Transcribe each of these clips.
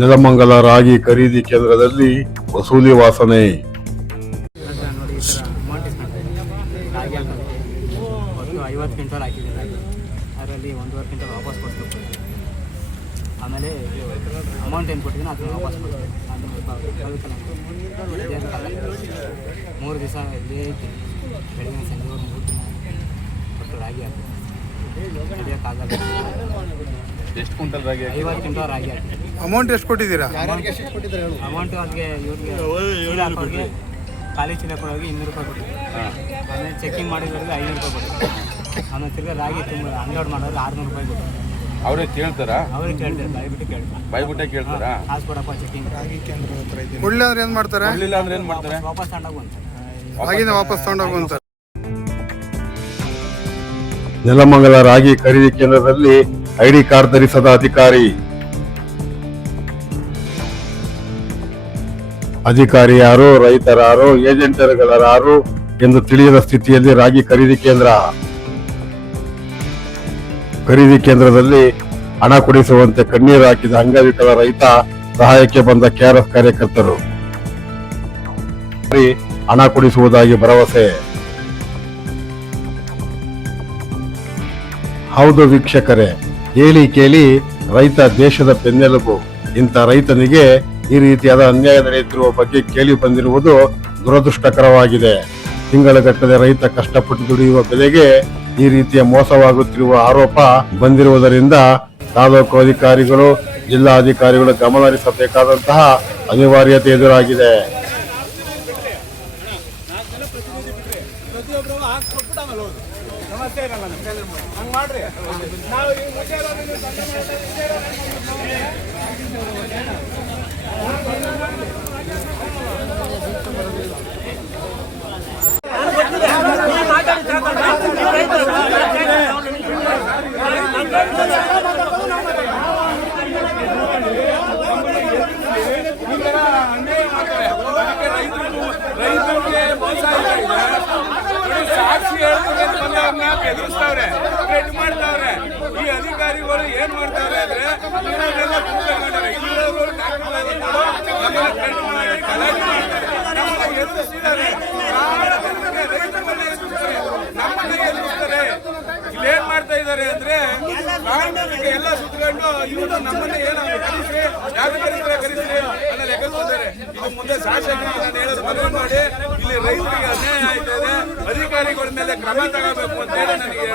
ನೆಲಮಂಗಲ ರಾಗಿ ಖರೀದಿ ಕೇಂದ್ರದಲ್ಲಿ ವಸೂಲಿ ವಾಸನೆ. ನೋಡಿ ಈ ಥರ ಅಮೌಂಟ್ ಇಸ್ಕೊಂಡ್ರೆ ರಾಗಿ ಹಾಕೋದಕ್ಕೆ ಒಟ್ಟು 50 ಕ್ವಿಂಟಲ್ ಹಾಕಿದ್ದೀನಿ ರಾಗಿ. ಅದರಲ್ಲಿ 1.5 ಕ್ವಿಂಟಲ್ ವಾಪಸ್ ಕೊಡ್ಬೇಕು. ಆಮೇಲೆ ಅಮೌಂಟ್ ಏನು ಕೊಟ್ಟಿದ್ದೀನಿ ಅದನ್ನು ವಾಪಸ್ ಕೊಡ್ಬೇಕು. ಅದು 3 ದಿವಸ ಇಲ್ಲೇ ಇದ್ದೀನಿ. ಬೆಳಗ್ಗೆ ಸಂಜೆವರೆಗೂ 3 ದಿನ ಒಟ್ಟು ರಾಗಿ ಹಾಕಿ ನಡೆಯೋಕ್ಕಾಗಲ್ಲ. ಎಷ್ಟು ಕ್ವಿಂಟಲ್ ರಾಗಿ? 50 ಕ್ವಿಂಟಲ್ ರಾಗಿ ಹಾಕಿ. ಅಮೌಂಟ್ ಎಷ್ಟು ಕೊಟ್ಟಿದ್ದೀರಾ? ಅಮೌಂಟು ಅವ್ರಿಗೆ ಇವ್ರಿಗೆ ಚೀಲ ಹಾಕೋರಿಗೆ ಖಾಲಿ ಚೀಲ ಕೊಡೋರಿಗೆ 200 ರೂಪಾಯಿ ಕೊಟ್ಟಿದ್ದೆ. ಆಮೇಲೆ ಚೆಕಿಂಗ್ ಮಾಡಿದವ್ರಿಗೆ 500 ರೂಪಾಯಿ ಕೊಟ್ಟಿದ್ದೆ. ಆಮೇಲೆ ತಿರ್ಗಿ ರಾಗಿ ತುಂಬ ಅನ್ಲೋಡ್ ಮಾಡೋರಿಗೆ 600 ರೂಪಾಯಿ ಕೊಟ್ಟಿದ್ದೆ. ಅವರೇ ಕೇಳ್ತಾರಾ? ಅವ್ರಿಗೆ ಕೇಳ್ತಾರೆ, ಬಾಯ್ಬಿಟ್ಟೆ ಕೇಳ್ತಾರಾ? ಕಾಸು ಕೊಡಪ್ಪ ಚೆಕಿಂಗ್. ಕೊಡ್ಲಿಲ್ಲ ಅಂದ್ರೆ ಏನು ಮಾಡ್ತಾರೆ? ಕೊಡ್ಲಿಲ್ಲ ಅಂದ್ರೆ ಏನು ಮಾಡ್ತಾರೆ? ವಾಪಸ್ ತಗೊಂಡೋಗುವಂತಾರೆ. ರಾಗಿನ ವಾಪಸ್ ತಗೊಂಡೋಗುವಂತಾರೆ. ನೆಲಮಂಗಲ ರಾಗಿ ಖರೀದಿ ಕೇಂದ್ರದಲ್ಲಿ ಐಡಿ ಕಾರ್ಡ್ ಧರಿಸದ ಅಧಿಕಾರಿ ಯಾರು, ರೈತರಾರು, ಏಜೆಂಟರುಗಳಾರು ಎಂದು ತಿಳಿಯದ ಸ್ಥಿತಿಯಲ್ಲಿ ರಾಗಿ ಖರೀದಿ ಕೇಂದ್ರದಲ್ಲಿ ಹಣ ಕೊಡಿಸುವಂತೆ ಕಣ್ಣೀರು ಹಾಕಿದ ಅಂಗವಿಕಲ ರೈತ, ಸಹಾಯಕ್ಕೆ ಬಂದ ಕೆಆರ್ಎಸ್ ಕಾರ್ಯಕರ್ತರು. ಹಣ ಕೊಡಿಸುವುದಾಗಿ ಭರವಸೆ. ಹೌದು ವೀಕ್ಷಕರೇ, ಹೇಳಿ ಕೇಳಿ ರೈತ ದೇಶದ ಬೆನ್ನೆಲುಬು. ಇಂಥ ರೈತನಿಗೆ ಈ ರೀತಿಯಾದ ಅನ್ಯಾಯ ನಡೆಯುತ್ತಿರುವ ಬಗ್ಗೆ ಕೇಳಿ ಬಂದಿರುವುದು ದುರದೃಷ್ಟಕರವಾಗಿದೆ. ತಿಂಗಳಗಟ್ಟಲೆ ರೈತ ಕಷ್ಟಪಟ್ಟು ದುಡಿಯುವ ಬೆಲೆಗೆ ಈ ರೀತಿಯ ಮೋಸವಾಗುತ್ತಿರುವ ಆರೋಪ ಬಂದಿರುವುದರಿಂದ ತಾಲೂಕು ಅಧಿಕಾರಿಗಳು, ಜಿಲ್ಲಾಧಿಕಾರಿಗಳು ಗಮನ ಹರಿಸಬೇಕಾದಂತಹ ಅನಿವಾರ್ಯತೆ ಎದುರಾಗಿದೆ. ಬೆದರಿಸ್ತಾವ್ರೆ, ಥ್ರೆಟ್ ಮಾಡ್ತಾವ್ರೆ. ಈ ಅಧಿಕಾರಿಗಳು ಏನ್ ಮಾಡ್ತಾವ್ರೆ ಅಂದ್ರೆ ಏನ್ ಮಾಡ್ತಾ ಇದಾರೆ ಅಂದ್ರೆ ಎಲ್ಲ ಸುತ್ಕೊಂಡು ಇವರು ನಮ್ಮನ್ನ ಏನು ಕಲಿಸ್ರಿ, ಯಾರು ಕಲಿಸ್ರಿ ಅನ್ನೋ ಲೆಕ್ಕ ಬಂದರೆ ಇದು ಮುಂದೆ ಶಾಸಕರಿಗೆ ನಾನು ಹೇಳೋದು ಮನವಿ ಮಾಡಿ ಇಲ್ಲಿ ರೈತರಿಗೆ ಅನ್ಯಾಯ ಆಯ್ತಾ ಇದೆ, ಅಧಿಕಾರಿಗಳ ಮೇಲೆ ಕ್ರಮ ತಗೋಬೇಕು ಅಂತ ಹೇಳಿ ನನಗೆ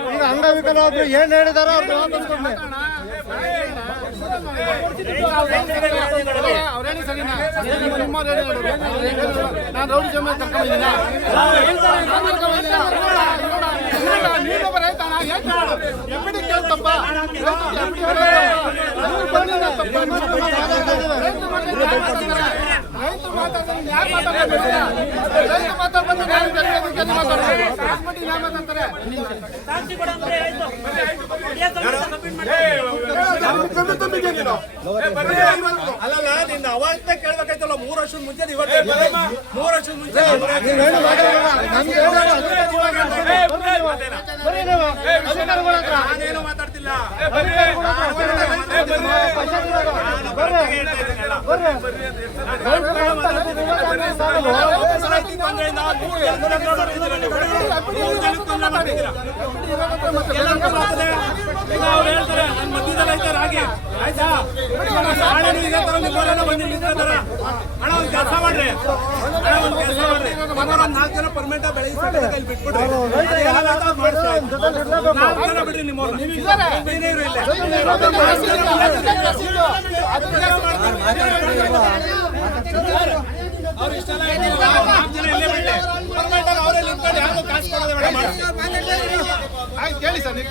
ಈಗ ಅಂಗವಿಕಲರು ಏನ್ ಹೇಳಿದಾರೋ ಅವ್ರು ವಾಪಸ್ ಕೊಡ್ಲಿ. ನಾನು ರೌಡಿ ಜಮಾ ತಗೊಂಡಿದ್ದೀನಿ. ಅಲ್ಲಲ್ಲ ನಿನ್ನ ಅವಾಗ್ಲೇ ಕೇಳ್ಬೇಕಾಯ್ತಲ್ಲ, 3 ವರ್ಷದ ಮುಂಚೆ 3 ವರ್ಷದ ಮುಂಚೆ ನಾನೇನು ಮಾತಾಡ್ತಿಲ್ಲ. ಅವ್ರು ಹೇಳ್ತಾರೆ ನನ್ನ ಮಧ್ಯದಲ್ಲಿ ಐತೆ ರಾಗಿ, ಆಯ್ತಾ? ಹಣ ಒಂದು ಕೆಲಸ ಮಾಡ್ರಿ, ಒಂದು 4 ಜನ ಪರ್ಮನೆಂಟ್ ಬೆಳೆಸಿ ಬಿಟ್ಬಿಡ್ರಿ, ಬಿಡ್ರಿ ನಿಮ್ಮ ಅವ್ರು ಇಷ್ಟೆಲ್ಲ ಅವರೇ ನಿಂತ್ಕೊಂಡು ಯಾರು ಕಾಸು ಕೊಡೋದೇ ಬೇಡ ಮಾಡಿ. ಕೇಳಿ ಸರ್, ನೀವು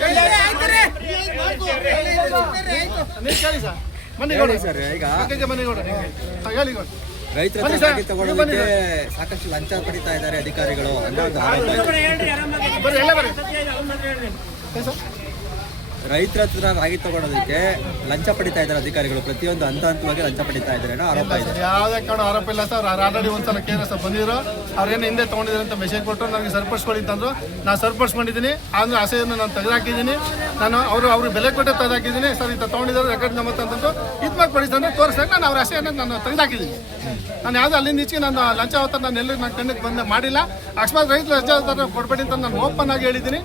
ಕೇಳಿ ಸರ್, ಮನೆ ಸರ್ ಈಗ ಮನೆ ಹೇಳಿ ರೈತರ ಹತ್ರ ರಾಗಿ ತಗೊಳ್ಳೋದಕ್ಕೆ ಸಾಕಷ್ಟು ಲಂಚ ಪಡಿತಾ ಇದ್ದಾರೆ ಅಧಿಕಾರಿಗಳು ಅನ್ನೋ ಒಂದು ಆರೋಪ ಇದೆ. ರೈತರ ಹತ್ರ ರಾಗಿ ತಗೊಳ್ಳೋದಕ್ಕೆ ಲಂಚ ಪಡಿತಾ ಇದ್ದಾರೆ ಅಧಿಕಾರಿಗಳು, ಪ್ರತಿಯೊಂದು ಹಂತವಾಗಿ ಲಂಚ ಪಡಿತಾ ಇದ್ದಾರೆ ಅನ್ನೋ ಆರೋಪ ಇದೆ. ಯಾವುದೇ ಕಾರಣ ಆರೋಪ ಇಲ್ಲ ಸರ್. ಆಲ್ರೆಡಿ ಒಂದ್ಸಲ KRS ಬಂದಿದ್ರು, ಅವ್ರೇನು ಹಿಂದೆ ತೊಗೊಂಡಿದ್ದಾರೆ ಅಂತ ಮೆಸೇಜ್ ಕೊಟ್ಟರು, ನನಗೆ ಸರಿಪಡಿಸ್ಕೊಳ್ಳಿ ಅಂತಂದ್ರು. ನಾನು ಸರಿಪಡಿಸ್ಕೊಂಡಿದ್ದೀನಿ. ಆದರೆ ಆಸೆಯನ್ನು ನಾನು ತೆಗೆದಾಕಿದ್ದೀನಿ. ನಾನು ಅವ್ರಿಗೆ ಬೆಲೆ ಕೊಟ್ಟೆ ತೆಗೆದಾಕಿದ್ದೀನಿ. ಸರ್ ಇದು ತೊಗೊಂಡಿದ್ದಾರೆ ರೆಕಾರ್ಡ್ ನಮ್ಮತ್ತ ಅಂತಂದು ಇದು ಮಾಡಿ ಕೊಡಿಸ್ತಂದ್ರೆ ತೋರಿಸಿದಾಗ ನಾನು ಅವ್ರ ಆಸೆಯನ್ನು ನಾನು ತೆಗೆದಾಕಿದ್ದೀನಿ. ನಾನು ಯಾವುದೋ ಅಲ್ಲಿಂದ ಈಚೆಗೆ ನಾನು ಲಂಚ ಅವತ್ತು ನಾನು ಎಲ್ಲೂ ನನ್ನ ಕಣ್ಣಿಗೆ ಬಂದು ಮಾಡಿಲ್ಲ. ಅಕಸ್ಮಾತ್ ರೈತರು ಲಂಚ ಕೊಡ್ಬೇಡಿ ಅಂತ ನಾನು ಓಪನ್ ಆಗಿ ಹೇಳಿದ್ದೀನಿ.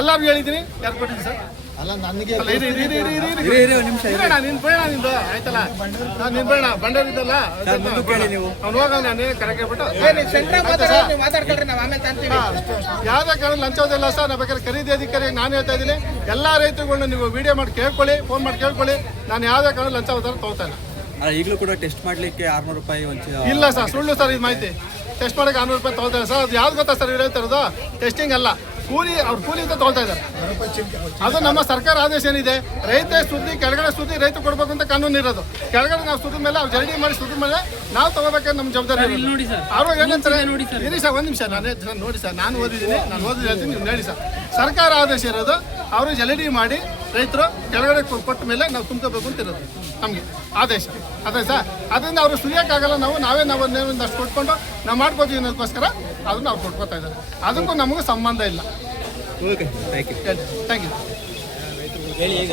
ಎಲ್ಲರಿಗೂ ಹೇಳಿದ್ದೀನಿ. ಯಾರು ಕೊಟ್ಟಿದ್ದೀನಿ ಸರ್? ಅಲ್ಲ ನನಗೆ ನಿಂದು ಆಯ್ತಲ್ಲ, ನಾನು ನಿಂಬೇಡ ಬಂಡೇರಿದ್ದಲ್ಲ ಅವ್ನು ಹೋಗ ನಾನು ಕರೆಕ್ಟ್ ಹೇಳ್ಬಿಟ್ಟು ಯಾವ್ದೇ ಕಾರಣ ಲಂಚೋದಿಲ್ಲ ಸರ್. ನಾವು ಬೇಕಾದ್ರೆ ಖರೀದಿ ಅಧಿಕಾರಿ ನಾನು ಹೇಳ್ತಾ ಇದ್ದೀನಿ, ಎಲ್ಲ ರೈತರುಗಳನ್ನ ನೀವು ವಿಡಿಯೋ ಮಾಡಿ ಕೇಳ್ಕೊಳ್ಳಿ, ಫೋನ್ ಮಾಡಿ ಕೇಳ್ಕೊಳ್ಳಿ. ನಾನು ಯಾವುದೇ ಕಾರಣ ಲಂಚ ತಗೋತಾ ಇಲ್ಲ. ಈಗಲೂ ಕೂಡ ಟೆಸ್ಟ್ ಮಾಡ್ಲಿಕ್ಕೆ 600 ರೂಪಾಯಿ ಇಲ್ಲ ಸರ್, ಸುಳ್ಳು ಸರ್ ಇದು ಮಾಹಿತಿ. ಟೆಸ್ಟ್ ಮಾಡಕ್ಕೆ 600 ರೂಪಾಯಿ ತಗೋತಾರೆ ಸರ್. ಅದು ಯಾವ್ದು ಗೊತ್ತಾ ಸರ್ ಹೇಳ್ತಾ ಇರೋದು? ಟೆಸ್ಟಿಂಗ್ ಅಲ್ಲ, ಕೂಲಿ. ಅವ್ರು ಕೂಲಿ ಅಂತ ತಗೊಳ್ತಾ ಇದ್ದಾರೆ. ಅದು ನಮ್ಮ ಸರ್ಕಾರ ಆದೇಶ ಏನಿದೆ, ರೈತ ಸುದ್ದಿ ಕೆಳಗಡೆ ಸುದ್ದಿ ರೈತ ಕೊಡ್ಬೇಕು ಅಂತ ಕಾನೂನು ಇರೋದು. ಕೆಳಗಡೆ ನಾವು ಸುದ್ದಿ ಮೇಲೆ ಅವ್ರು ಜಲ್ದಿ ಮಾಡಿ ಸುದ್ದಿ ಮೇಲೆ ನಾವು ತಗೋಬೇಕಾದ್ರೆ ನಮ್ಮ ಜವಾಬ್ದಾರಿ ಇರೋದು. ಅವ್ರು ಏನಂತಾರೆ ಇರಿ ಸರ್, ಒಂದು ನಿಮಿಷ ನಾನು ನೋಡಿ ಸರ್, ನಾನು ಓದಿದ್ದೀನಿ, ನಾನು ಓದಿದ್ದು ಹೇಳ್ತೀನಿ, ನೀವು ಹೇಳಿ ಸರ್. ಸರ್ಕಾರ ಆದೇಶ ಇರೋದು ಅವರು ಜಲ್ದಿ ಮಾಡಿ ರೈತರು ಕೆಳಗಡೆ ಕೊಟ್ಟ ಮೇಲೆ ನಾವು ತುಂಬ್ಕೋಬೇಕು ಅಂತ ಇರೋದು ನಮಗೆ ಆದೇಶ. ಅದೇ ಸರ್, ಅದರಿಂದ ಅವರು ಸುರಿಯೋಕ್ಕಾಗಲ್ಲ. ನಾವೇ ಒಂದಷ್ಟು ಕೊಟ್ಕೊಂಡು ನಾವು ಮಾಡ್ಕೋತೀವಿ ಅನ್ನೋದಕ್ಕೋಸ್ಕರ ಅದನ್ನು ಅವ್ರು ಕೊಟ್ಕೋತಾ ಇದ್ದಾರೆ. ಅದಕ್ಕೂ ನಮಗೂ ಸಂಬಂಧ ಇಲ್ಲ. Okay, thank you. Thank you. ಹೇಳಿ ಈಗ